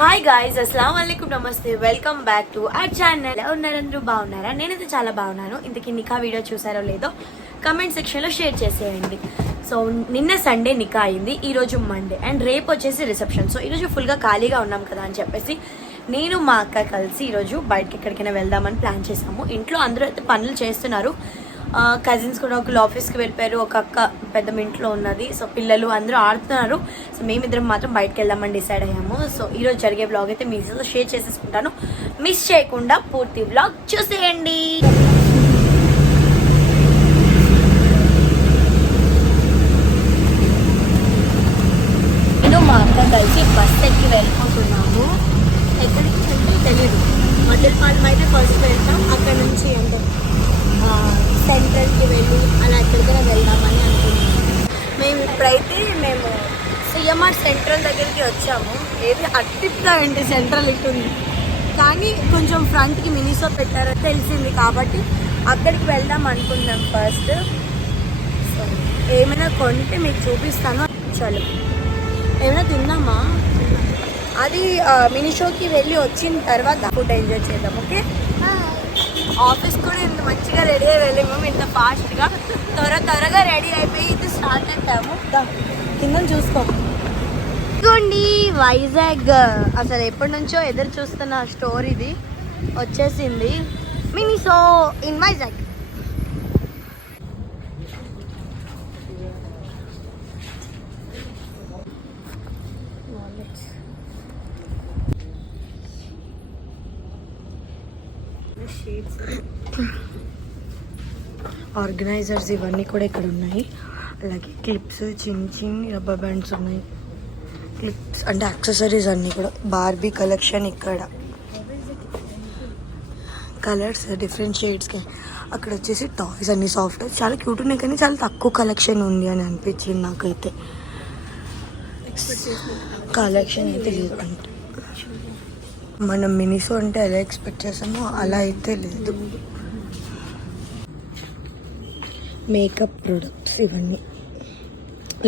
Hi guys, అస్సలాము అలైకుం, నమస్తే, welcome back to our channel. ఎలా ఉన్నారు? అందరూ బాగున్నారా? నేనైతే చాలా బాగున్నాను. ఇంతకీ నికా వీడియో చూసారో లేదో కమెంట్ సెక్షన్లో షేర్ చేసేయండి. సో నిన్న సండే నికా అయింది, ఈరోజు మండే అండ్ రేపు వచ్చేసి రిసెప్షన్. సో ఈరోజు ఫుల్గా ఖాళీగా ఉన్నాం కదా అని చెప్పేసి నేను మా అక్క కలిసి ఈరోజు బయటకి ఎక్కడికైనా వెళ్దామని ప్లాన్ చేసాము. ఇంట్లో అందరూ అయితే పనులు చేస్తున్నారు. కజిన్స్ కూడా ఒకళ్ళు ఆఫీస్కి వెళ్ళిపోయారు, ఒక అక్క పెద్ద ఇంట్లో ఉన్నది. సో పిల్లలు అందరూ ఆడుతున్నారు. సో మేమిద్దరం మాత్రం బయటకు వెళ్దామని డిసైడ్ అయ్యాము. సో ఈరోజు జరిగే బ్లాగ్ అయితే మీతో షేర్ చేసేసుకుంటాను. మిస్ చేయకుండా పూర్తి బ్లాగ్ చూసేయండి. నేను మా అక్క కలిసి బస్ ఎక్కి వెళ్ళిపోతున్నాము. ఎక్కడికి అంటే తెలియదు, మధ్యపాలెం అయితే ఫస్ట్ వెళ్తాం. అక్కడ నుంచి అంటే సెంట్రల్కి వెళ్ళి అలా ఎక్కడికైనా వెళ్దామని అనుకుంటున్నాము. మేము సిఎంఆర్ సెంట్రల్ దగ్గరికి వచ్చాము. ఏది అట్టిప్గా ఏంటి సెంట్రల్ ఇట్టుంది, కానీ కొంచెం ఫ్రంట్కి మినిసో పెట్టారో తెలిసింది కాబట్టి అక్కడికి వెళ్దాం అనుకున్నాం ఫస్ట్. సో ఏమైనా కొంటే మీకు చూపిస్తాను. చలో ఏమైనా తిందామా? అది మినిషోకి వెళ్ళి వచ్చిన తర్వాత ఫుడ్ ఎంజాయ్ చేద్దాం. ఓకే, ఆఫీస్ కూడా ఇంత మంచిగా రెడీ అయ్యి వెళ్ళాము, ఇంత ఫాస్ట్గా త్వరగా రెడీ అయిపోయి ఇది స్టార్ట్ అవుతాము. కింద చూసుకోము. ఇదిగోండి వైజాగ్, అసలు ఎప్పటి నుంచో ఎదురు చూస్తున్న స్టోర్ ఇది వచ్చేసింది, మినిసో ఇన్ వైజాగ్. ఆర్గనైజర్స్ ఇవన్నీ కూడా ఇక్కడ ఉన్నాయి. అలాగే క్లిప్స్, చిన్న రబ్బర్ బ్యాండ్స్ ఉన్నాయి. క్లిప్స్ అంటే యాక్సెసరీస్ అన్నీ కూడా. బార్బీ కలెక్షన్ ఇక్కడ, కలర్స్ డిఫరెంట్ షేడ్స్కి. అక్కడ వచ్చేసి టాయ్స్ అన్ని సాఫ్ట్, చాలా క్యూట్ ఉన్నాయి, కానీ చాలా తక్కువ కలెక్షన్ ఉంది అని అనిపించింది నాకైతే. కలెక్షన్ అయితే లేదు. అంటే మనం మినిసో అంటే ఎలా ఎక్స్పెక్ట్ చేసామో అలా అయితే లేదు. మేకప్ ప్రొడక్ట్స్ ఇవన్నీ,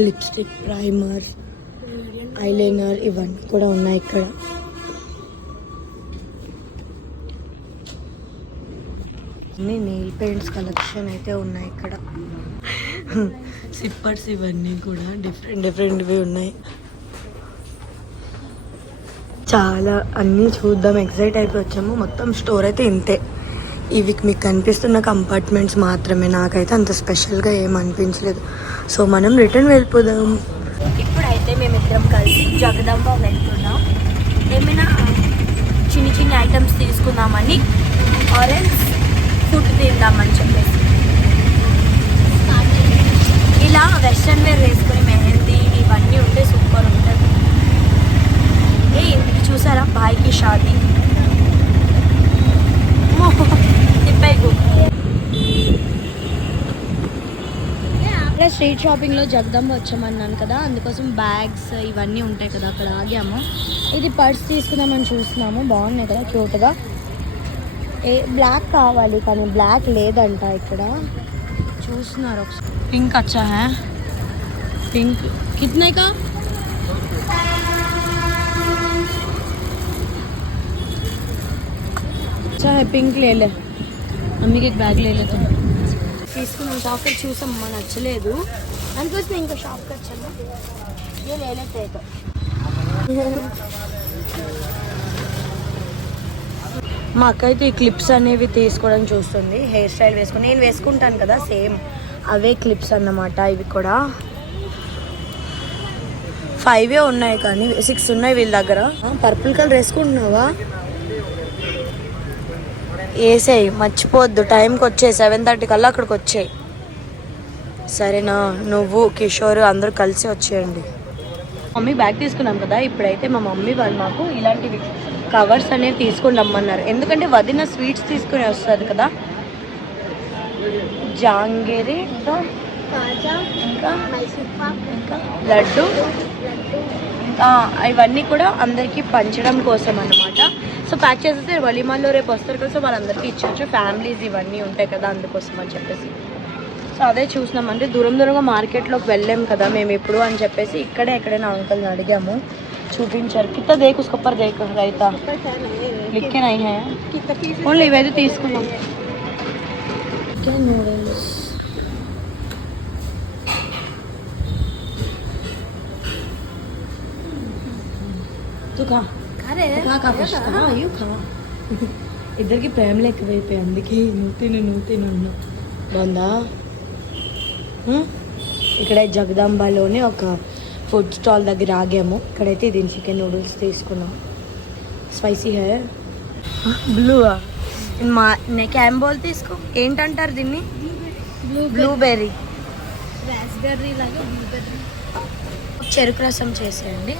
లిప్స్టిక్, ప్రైమర్, ఐలైనర్ ఇవన్నీ కూడా ఉన్నాయి ఇక్కడ. అన్ని నెయిల్ పెయింట్స్ కలెక్షన్ అయితే ఉన్నాయి ఇక్కడ. సిప్పర్స్ ఇవన్నీ కూడా డిఫరెంట్వి ఉన్నాయి. చాలా అన్నీ చూద్దాం ఎక్సైట్ అయిపోయి వచ్చాము. మొత్తం స్టోర్ అయితే ఇంతే. ఇవి మీకు కనిపిస్తున్న కంపార్ట్మెంట్స్ మాత్రమే, నాకైతే అంత స్పెషల్గా ఏం అనిపించలేదు. సో మనం రిటర్న్ వెళ్ళిపోదాం. ఇప్పుడైతే మేమిద్దరం కలిసి జగదాంబ వెళ్తున్నాం. ఏమైనా చిన్న ఐటమ్స్ తీసుకుందామని, ఆరెంజ్ ఫుడ్ తిందామని చెప్పేసి. ఇలా వెస్ట్రన్ వేర్ వేసుకొని మెహందీ ఇవన్నీ ఉంటే సూపర్ ఉంటుంది. ఇంటికి చూసారా, భాయ్కి షాదీ. స్ట్రీట్ షాపింగ్లో జగదాంబ వచ్చామన్నాను కదా, అందుకోసం బ్యాగ్స్ ఇవన్నీ ఉంటాయి కదా, అక్కడ ఆగాము. ఇది పర్స్ తీసుకుందామని చూస్తున్నాము. బాగున్నాయి కదా, క్యూట్గా. బ్లాక్ కావాలి కానీ బ్లాక్ లేదంట ఇక్కడ. చూస్తున్నారు ఒకసారి. పింక్ అచ్చా హై, పింక్ కితనే కా? अच्छा है, पिंक ले ले, मम्मी की एक बैग ले लेते हैं. తీసుకున్నాం. షాప్కి చూసాం, మా నచ్చలేదు, అందుకోసం ఇంకో షాప్కి వచ్చాము. ఏ లేలేదు. మా అక్క అయితే ఈ క్లిప్స్ అనేవి తీసుకోవడం చూస్తుంది. హెయిర్ స్టైల్ వేసుకుని నేను వేసుకుంటాను కదా, సేమ్ అవే క్లిప్స్ అన్నమాట. ఇవి కూడా 5 ఉన్నాయి, కానీ 6 ఉన్నాయి వీళ్ళ దగ్గర. Purple colour వేసుకుంటున్నావా? వేసేయి, మర్చిపోవద్దు. టైంకి వచ్చాయి, 7:30 కల్లా అక్కడికి వచ్చాయి, సరేనా? నువ్వు కిషోర్ అందరూ కలిసి వచ్చేయండి. మమ్మీ బ్యాగ్ తీసుకున్నాం కదా, ఇప్పుడైతే మా మమ్మీ వాళ్ళు మాకు ఇలాంటివి కవర్స్ అనేవి తీసుకొని రమ్మన్నారు. ఎందుకంటే వదిన స్వీట్స్ తీసుకుని వస్తుంది కదా, జాంగేరి, ఇంకా లడ్డు, ఇవన్నీ కూడా అందరికీ పంచడం కోసం అన్నమాట. సో ప్యాక్ చేసేస్తే వలిమాల్లో రేపు వస్తారు కదా, సో వాళ్ళందరికీ ఇచ్చొచ్చు. ఫ్యామిలీస్ ఇవన్నీ ఉంటాయి కదా, అందుకోసం అని చెప్పేసి. సో అదే చూసినాం. అంటే దూరంగా మార్కెట్లోకి వెళ్ళాం కదా మేము ఇప్పుడు అని చెప్పేసి ఇక్కడే ఎక్కడైనా అంకుల్ని అడిగాము. చూపించారు. కింద దేకు उसके ऊपर देख రైతా लिखे नहीं है ఓన్లీ ఇవైతే తీసుకున్నాం. చికెన్ నూడిల్స్ तू खा ఫస్ట్ అయ్యో ఖా. ఇద్దరికి ప్రేమలు ఎక్కువైపోయి అందుకే నువ్వు తిను అన్నా. బాగుందా? ఇక్కడ జగదాంబలోనే ఒక ఫుడ్ స్టాల్ దగ్గర ఆగాము. ఇక్కడైతే దీని చికెన్ నూడిల్స్ తీసుకున్నాం. స్పైసీ హే బ్లూ మా క్యామ్ బోల్ తీసుకో. ఏంటంటారు దీన్ని? బ్లూబెర్రీ రాస్బెర్రీ లాగా బ్లూబెర్రీ. చెరుకు రసం చేసేయండి.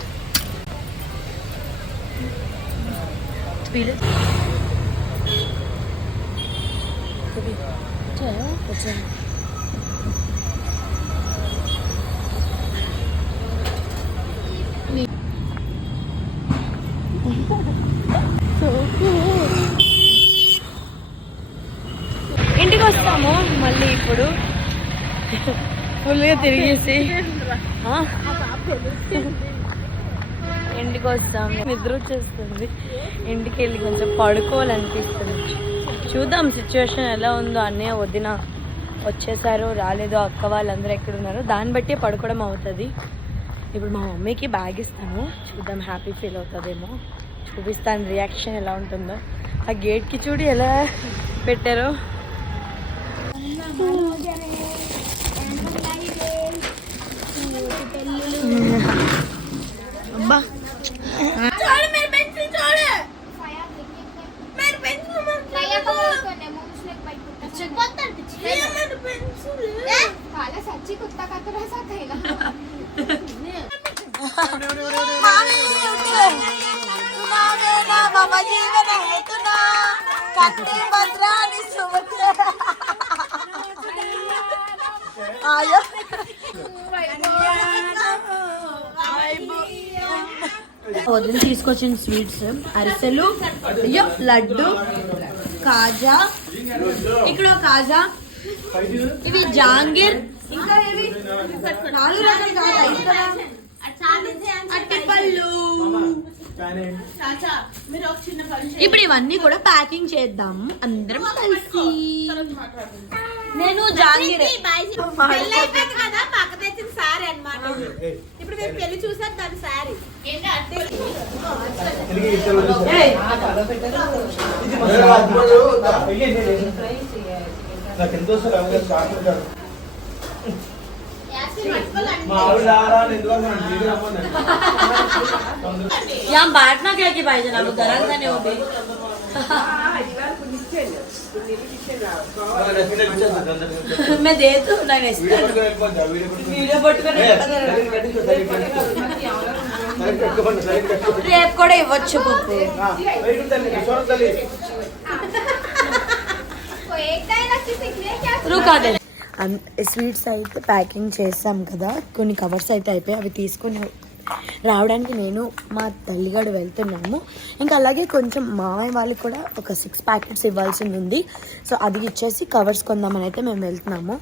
ఇంటికి వస్తాము మళ్ళీ ఇప్పుడు ఫుల్గా తిరిగేసి ఇంటికి వస్తాము. నిద్ర వచ్చేస్తుంది. ఇంటికి వెళ్ళి కొంచెం పడుకోవాలనిపిస్తుంది. చూద్దాం సిచ్యువేషన్ ఎలా ఉందో. అన్నయ్య వదిన వచ్చేసారో రాలేదో, అక్క వాళ్ళందరూ ఎక్కడున్నారో దాన్ని బట్టి పడుకోవడం అవుతుంది. ఇప్పుడు మా మమ్మీకి బ్యాగ్ ఇస్తాను. చూద్దాం హ్యాపీ ఫీల్ అవుతుందేమో. చూపిస్తాను రియాక్షన్ ఎలా ఉంటుందో. ఆ గేట్కి చూడు ఎలా పెట్టారో. అబ్బా వదిలి తీసుకొచ్చిన స్వీట్స్ అరిసెలు, అయ్యో లడ్డు, కాజా, ఇక్కడ కాజా, ఇవి జాంగీర్, ఇంకా ఇవి 4 రకాలు కాదా, అట్టిపళ్ళు. ఇప్పుడు ఇవన్నీ కూడా ప్యాకింగ్ చేద్దాం అందరం కలిసి. నేను జాంగీర్ సారీ అన్నమాట. ఇప్పుడు మేము పెళ్లి చూసాం దాని సారీ. यहाँ बैठना क्या की भाई जनाब गरम नहीं होगी. मैं दे तो वीडियो రేపు కూడా ఇవ్వచ్చు. రుకాదే స్వీట్స్ అయితే ప్యాకింగ్ చేసాం కదా. కొన్ని కవర్స్ అయితే అయిపోయి అవి తీసుకొని రావడానికి నేను మా తల్లిగాడు వెళ్తున్నాము. ఇంకా అలాగే కొంచెం మామయ్య వాళ్ళకి కూడా ఒక 6 ప్యాకెట్స్ ఇవ్వాల్సింది ఉంది. సో అది ఇచ్చేసి కవర్స్ కొందామని అయితే మేము వెళ్తున్నాము.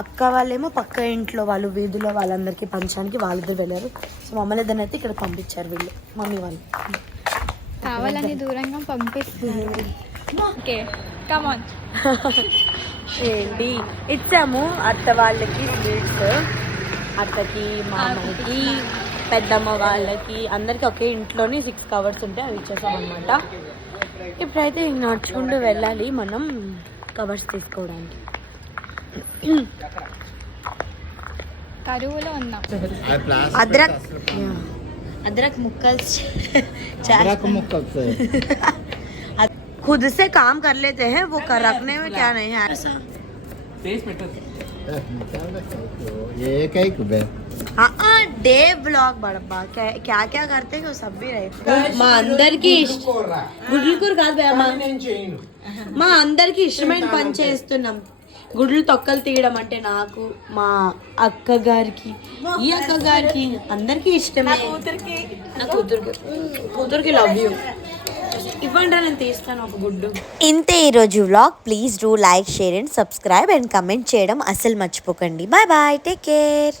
అక్క వాళ్ళేమో పక్క ఇంట్లో వాళ్ళు వీధిలో వాళ్ళందరికీ పంచడానికి వాళ్ళిద్దరు వెళ్ళారు. సో మమ్మల్ని ఇద్దరిని అయితే ఇక్కడ పంపించారు వీళ్ళు మమ్మీ వాళ్ళు. కావాలని దూరంగా పంపిస్తున్నారు. Okay come on. ఏంటి ఇచ్చాము అత్త వాళ్ళకి స్వీట్స్, అత్తకి మామయ్యకి పెద్దమ్మ వాళ్ళకి అందరికి ఒకే ఇంట్లోనే 6 కవర్స్ ఉంటాయి అవి ఇచ్చేసాం అనమాట. ఇప్పుడైతే నడుచుకుంటూ వెళ్ళాలి మనం కవర్స్ తీసుకోవడానికి. కరువులో ఉన్నాం. अदरक मुक्कल खुद से काम कर लेते हैं वो कर रखने में क्या नहीं है. हाँ डे ब्लॉग बड़ब्बा क्या क्या करते हैं सब भी रहते. మా అందరికి గుడ్లకూర కాదు మా అందరికి ఇష్టమైన పని చేస్తున్నాం. గుడ్లు తొక్కలు తీయడం అంటే నాకు, మా అక్క గారికి, ఈ అక్క గారికి అందరికి ఇష్టమే. నా కూతురికి లవ్ యూ ఇవ్వండి నేను తీస్తాను ఒక గుడ్డు. ఇంతే ఈరోజు vlog. Please do like, share and subscribe and comment చేయడం అస్సలు మర్చిపోకండి. Bye bye, take care.